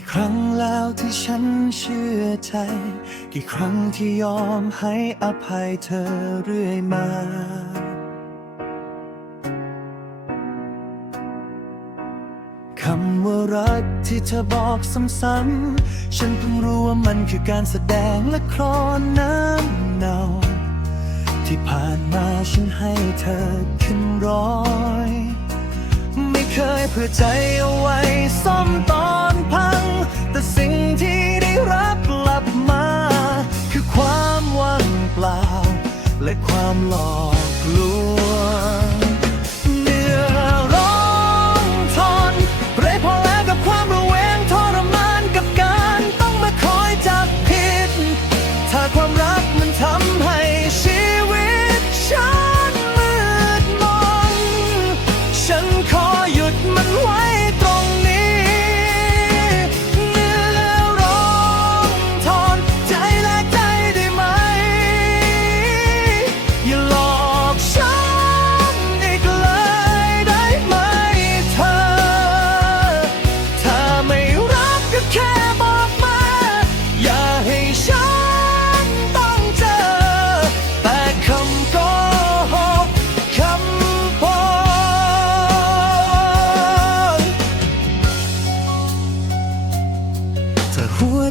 กี่ครั้งแล้วที่ฉันเชื่อใจ กี่ครั้งที่ยอมให้อภัยเธอเรื่อยมา คำว่ารักที่เธอบอกซ้ำๆ ฉันเพิ่งรู้ว่ามันคือการแสดงละครน้ำเนาที่ผ่านมาฉันให้เธอขึ้นร้อย ไม่เคยเพื่อใจเอาไว้ซ่อมตอนพัก ความหล่อ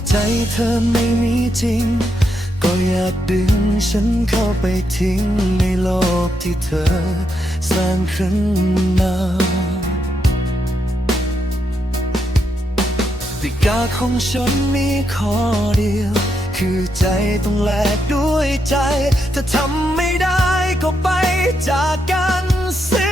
ใจเธอไม่มีจริง ก็อยากดึงฉันเข้าไปทิ้งในโลกที่เธอสร้างขึ้นมาติกาของฉันมีข้อเดียว คือใจต้องแลกด้วยใจ ถ้าทำไม่ได้ก็ไปจากกันสิ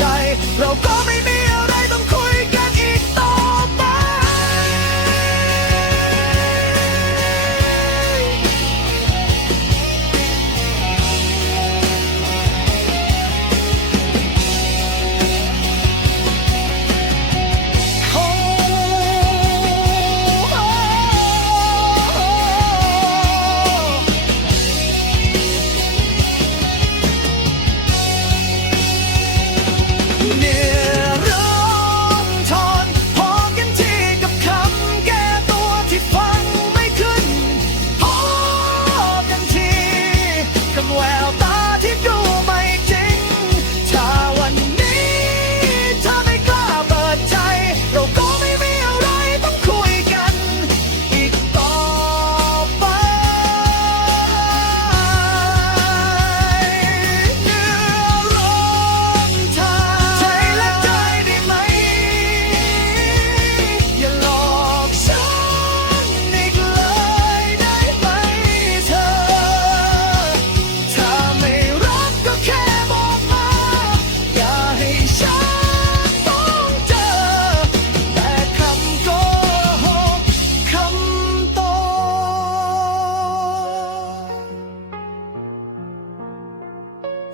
ใจ เราก็ไม่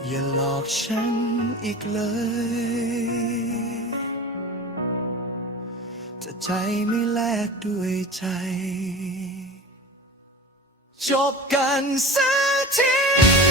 อย่าหลอกฉันอีกเลยจะใจไม่แลกด้วยใจ จบกันสักที